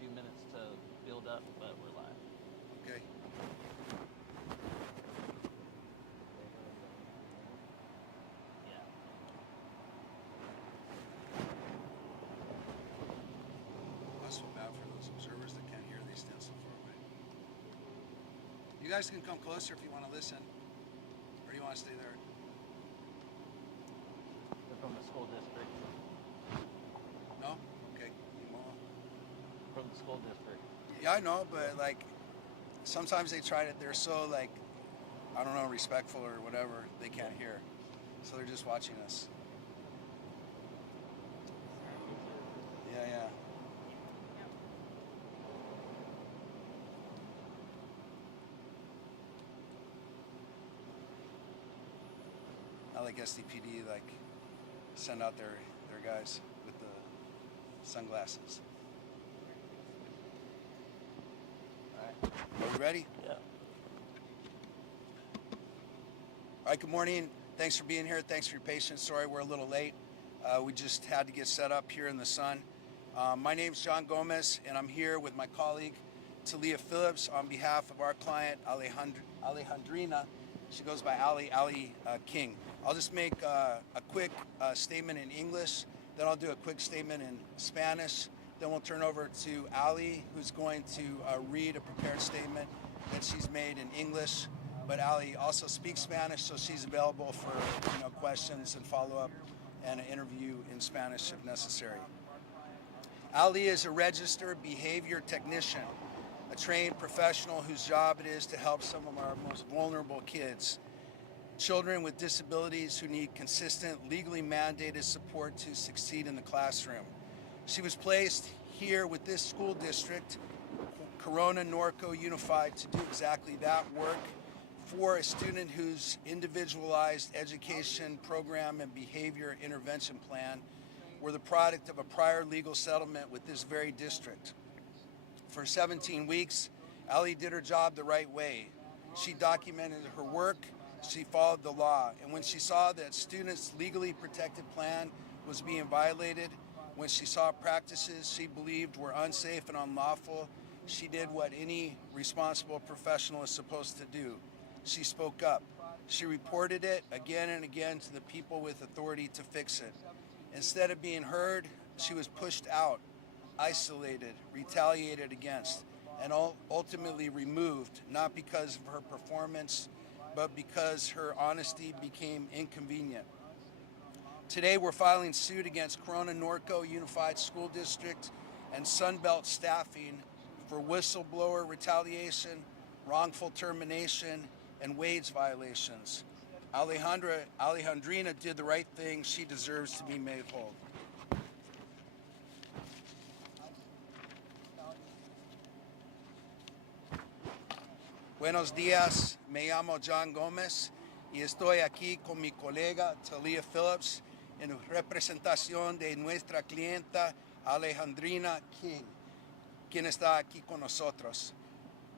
few minutes to build up, but we're live. Okay. Yeah. I feel bad for those observers that can't hear. They stand so far away. You guys can come closer if you want to listen, or do you want to stay there? They're from the school district. No? Okay. From the school district. Yeah, I know, but like sometimes they try to. They're so like I don't know, respectful or whatever. They can't hear, so they're just watching us. Yeah, yeah. I like SDPD like send out their guys with the sunglasses. All right. Are you ready? Yeah. All right, good morning. Thanks for being here. Thanks for your patience. Sorry we're a little late. We just had to get set up here in the sun. My name's John Gomez, and I'm here with my colleague, Talia Phillips, on behalf of our client, Alejandrina. She goes by Ali King. I'll just make a quick statement in English, then I'll do a quick statement in Spanish. Then we'll turn over to Ali, who's going to read a prepared statement that she's made in English. But Ali also speaks Spanish, so she's available for questions and follow-up and an interview in Spanish if necessary. Ali is a registered behavior technician, a trained professional whose job it is to help some of our most vulnerable kids, children with disabilities who need consistent, legally mandated support to succeed in the classroom. She was placed here with this school district, Corona-Norco Unified, to do exactly that work for a student whose individualized education program and behavior intervention plan were the product of a prior legal settlement with this very district. For 17 weeks, Ali did her job the right way. She documented her work, she followed the law, and when she saw that students' legally protected plan was being violated, when she saw practices she believed were unsafe and unlawful, she did what any responsible professional is supposed to do. She spoke up. She reported it again and again to the people with authority to fix it. Instead of being heard, she was pushed out, isolated, retaliated against, and ultimately removed, not because of her performance, but because her honesty became inconvenient. Today we're filing suit against Corona-Norco Unified School District and Sunbelt staffing for whistleblower retaliation, wrongful termination, and wage violations. Alejandrina did the right thing. She deserves to be made whole. Buenos días, me llamo John Gómez y estoy aquí con mi colega Talia Phillips en representación de nuestra clienta Alejandrina King, quien está aquí con nosotros.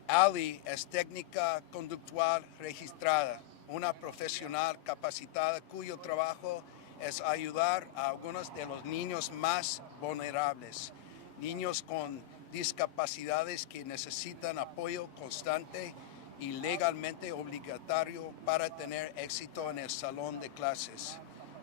Ali es técnica conductual registrada, una profesional capacitada cuyo trabajo es ayudar a algunos de los niños más vulnerables, niños con discapacidades que necesitan apoyo constante y legalmente obligatorio para tener éxito en el salón de clases.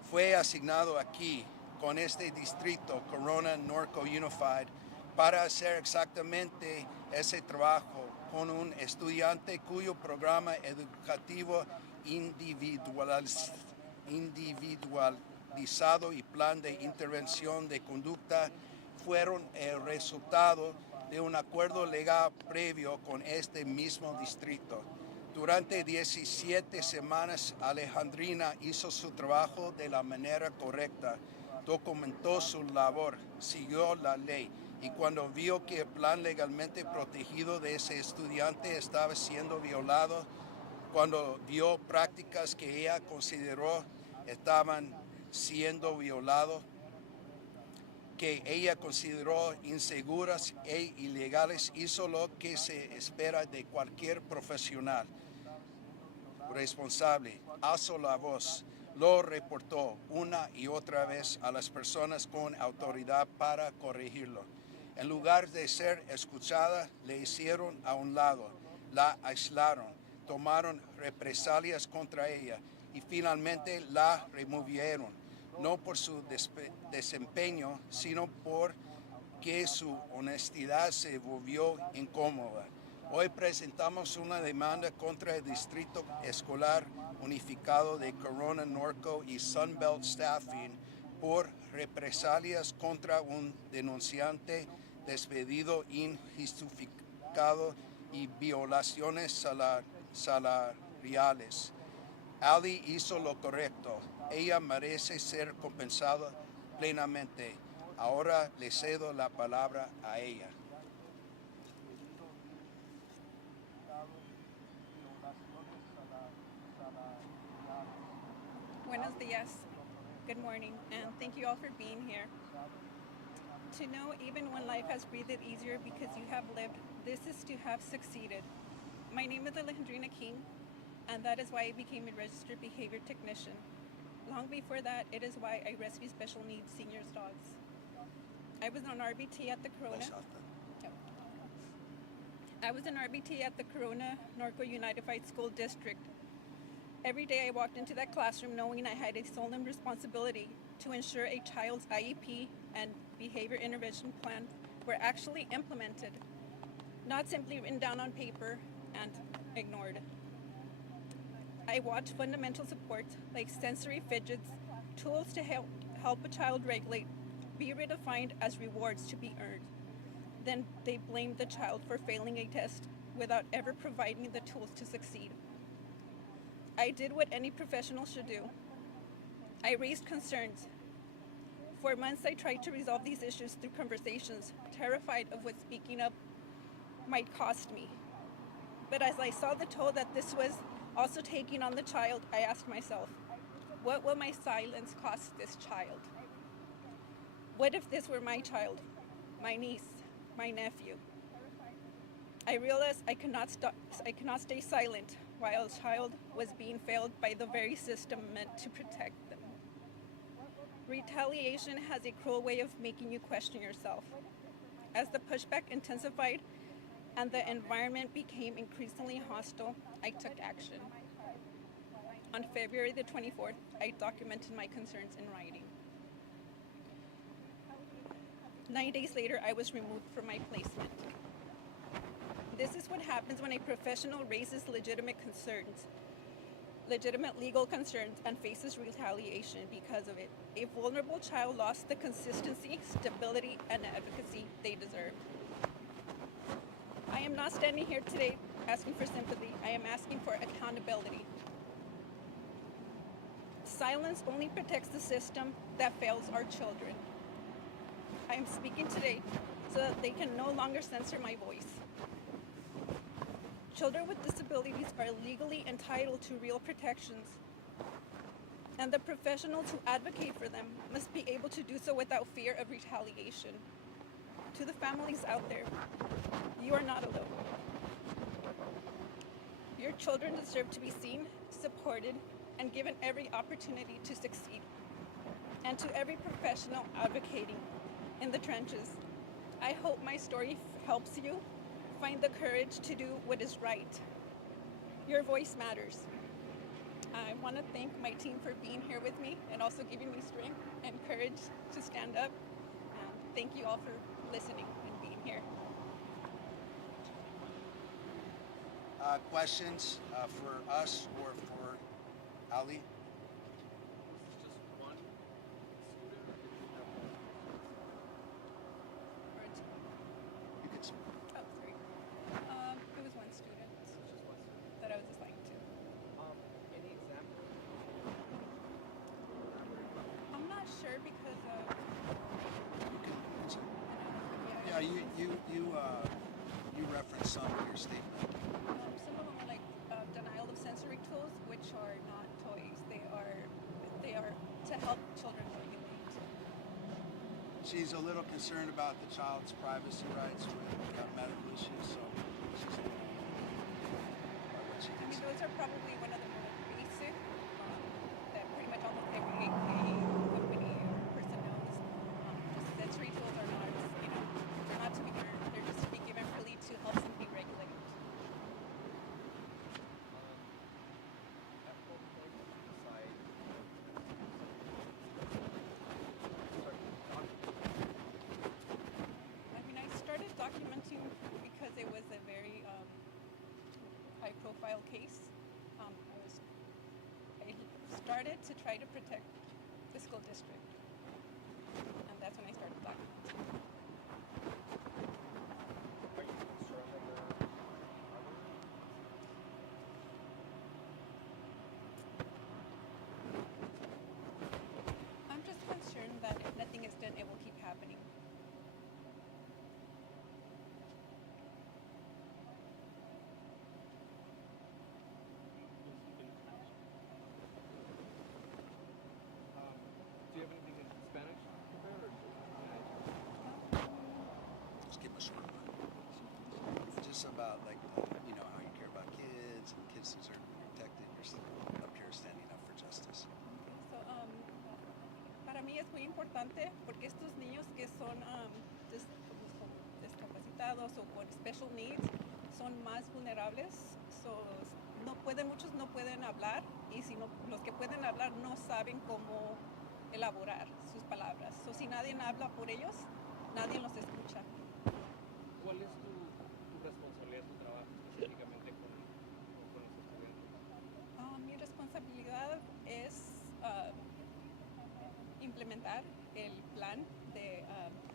Fue asignado aquí, con este distrito Corona-Norco Unified, para hacer exactamente ese trabajo con un estudiante cuyo programa educativo individualizado y plan de intervención de conducta fueron el resultado de un acuerdo legal previo con este mismo distrito. Durante 17 semanas, Alejandrina hizo su trabajo de la manera correcta, documentó su labor, siguió la ley, y cuando vio que el plan legalmente protegido de ese estudiante estaba siendo violado, cuando vio prácticas que ella consideró estaban siendo violados, que ella consideró inseguras e ilegales, hizo lo que se espera de cualquier profesional responsable, alzó la voz, lo reportó una y otra vez a las personas con autoridad para corregirlo. En lugar de ser escuchada, le hicieron a un lado, la aislaron, tomaron represalias contra ella y finalmente la removieron, no por su desempeño, sino por que su honestidad se volvió incómoda. Hoy presentamos una demanda contra el Distrito Escolar Unificado de Corona-Norco y Sunbelt Staffing por represalias contra un denunciante despedido injustificado y violaciones salariales. Ali hizo lo correcto. Ella merece ser compensada plenamente. Ahora le cedo la palabra a ella. Buenos dias. Good morning, and thank you all for being here. To know even when life has breathed easier because you have lived, this is to have succeeded. My name is Alejandrina King, and that is why I became a registered behavior technician. Long before that, it is why I rescue special needs seniors' dogs. I was on RBT at the Corona-Norco Unified School District. Every day I walked into that classroom knowing I had a solemn responsibility to ensure a child's IEP and behavior intervention plan were actually implemented, not simply written down on paper and ignored. I watched fundamental support like sensory fidgets, tools to help a child regulate, be redefined as rewards to be earned. Then they blamed the child for failing a test without ever providing the tools to succeed. I did what any professional should do. I raised concerns. For months, I tried to resolve these issues through conversations, terrified of what speaking up might cost me. But as I saw the toll that this was also taking on the child, I asked myself, what will my silence cost this child? What if this were my child, my niece, my nephew? I realized I could not stay silent while a child was being failed by the very system meant to protect them. Retaliation has a cruel way of making you question yourself. As the pushback intensified and the environment became increasingly hostile, I took action. On February the 24th, I documented my concerns in writing. 9 days later, I was removed from my placement. This is what happens when a professional raises legitimate concerns, legitimate legal concerns, and faces retaliation because of it. A vulnerable child lost the consistency, stability, and advocacy they deserve. I am not standing here today asking for sympathy. I am asking for accountability. Silence only protects the system that fails our children. I am speaking today so that they can no longer censor my voice. Children with disabilities are legally entitled to real protections, and the professionals who advocate for them must be able to do so without fear of retaliation. To the families out there, you are not alone. Your children deserve to be seen, supported, and given every opportunity to succeed. And to every professional advocating in the trenches, I hope my story helps you find the courage to do what is right. Your voice matters. I want to thank my team for being here with me and also giving me strength and courage to stand up. Thank you all for listening and being here. Questions for us or for Ali? You could speak. Oh, sorry. It was one student that I was assigned to. Any example? I'm not sure because of. Yeah, you referenced some in your statement. Some of them are like denial of sensory tools, which are not toys. They are to help children regulate. She's a little concerned about the child's privacy rights with medical issues, so she's a little about what she I thinks. mean, those are probably one of the more basic that pretty much almost every company or person knows. Just sensory tools are not, they're not to because it was a very high-profile case. I started to try to protect the school district, and that's when I started Black Mountain. Are you concerned that there are other? I'm just concerned that if nothing is done, it will keep happening. Do you have anything in Spanish prepared or Just give them a short one. Just about like you know how you care about kids and kids deserve to be protected. You're still up here standing up for justice. So, para mí es muy importante porque estos niños que son discapacitados o con special needs son más vulnerables. So, muchos no pueden hablar y si no, los que pueden hablar no saben cómo elaborar sus palabras. So, si nadie habla por ellos, nadie los escucha. cuál es tu responsabilidad, tu trabajo específicamente con los estudiantes? Mi responsabilidad es implementar el plan de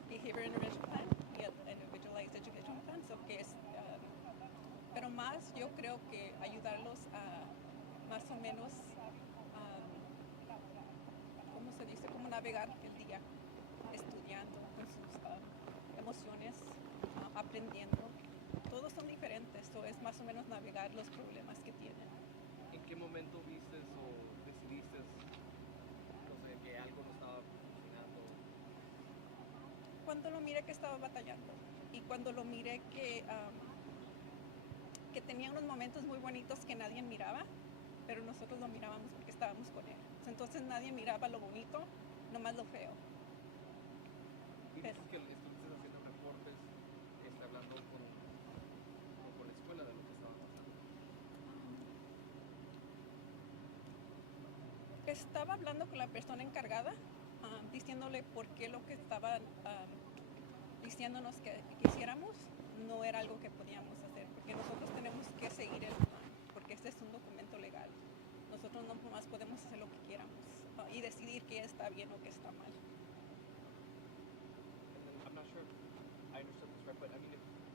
Behavior Intervention Plan y el Individualized Education Plan, pero más yo creo que ayudarlos a más o menos, ¿cómo se dice? Cómo navegar el día estudiando con sus emociones, aprendiendo. Todos son diferentes, so es más o menos navegar los problemas que tienen. ¿En qué momento viste o decidiste, no sé, que algo no estaba funcionando? Cuando lo miré que estaba batallando y cuando lo miré que tenía unos momentos muy bonitos que nadie miraba, pero nosotros lo mirábamos porque estábamos con él. Entonces nadie miraba lo bonito, nomás lo feo. Y dices que estuviste haciendo reportes, hablando con la escuela de lo que estaba pasando. Estaba hablando con la persona encargada, diciéndole por qué lo que estaban diciéndonos que hiciéramos no era algo que podíamos hacer, porque nosotros tenemos que seguir el plan, porque este es un documento legal. Nosotros no más podemos hacer lo que quieramos y decidir qué está bien o qué está mal. And then I'm not sure if I understood this right, but I mean,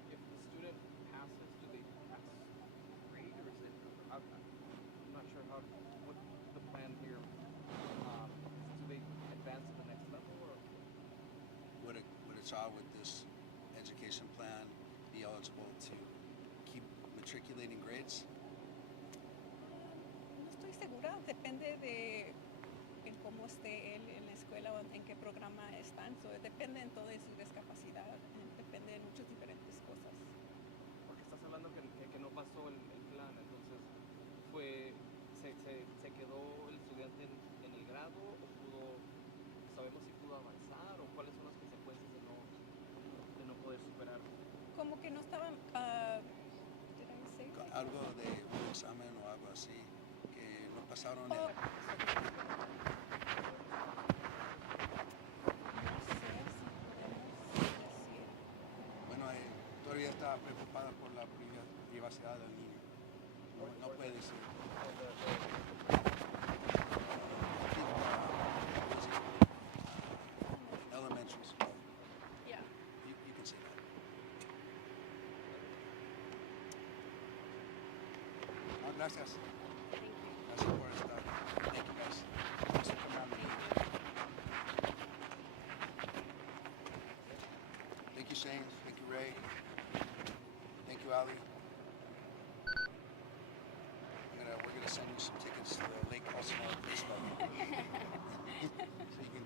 if the student passes, do they pass grade or is it? I'm not sure what the plan here. Do they advance to the next level or? Would a child with this education plan be eligible to keep matriculating grades? No estoy segura, depende de en cómo esté él en la escuela o en qué programa están. Depende en todo de su discapacidad, depende de muchas diferentes cosas. Porque estás hablando que no pasó el plan, entonces se quedó el estudiante en el grado o sabemos si pudo avanzar o cuáles son las consecuencias de no poder superar. Como que no estaban, did I say that? Algo de un examen o algo así que no pasaron Oh, el. no sé si podemos decir. Bueno, todavía está preocupada por la privacidad del niño. No puede decir. Elementary school. Yeah. You can say that. No, gracias. Thank you. Gracias por estar. Thank you guys. Thanks for coming out and meeting. Thank you, Shane. Thank you, Ray. Thank you, Ali.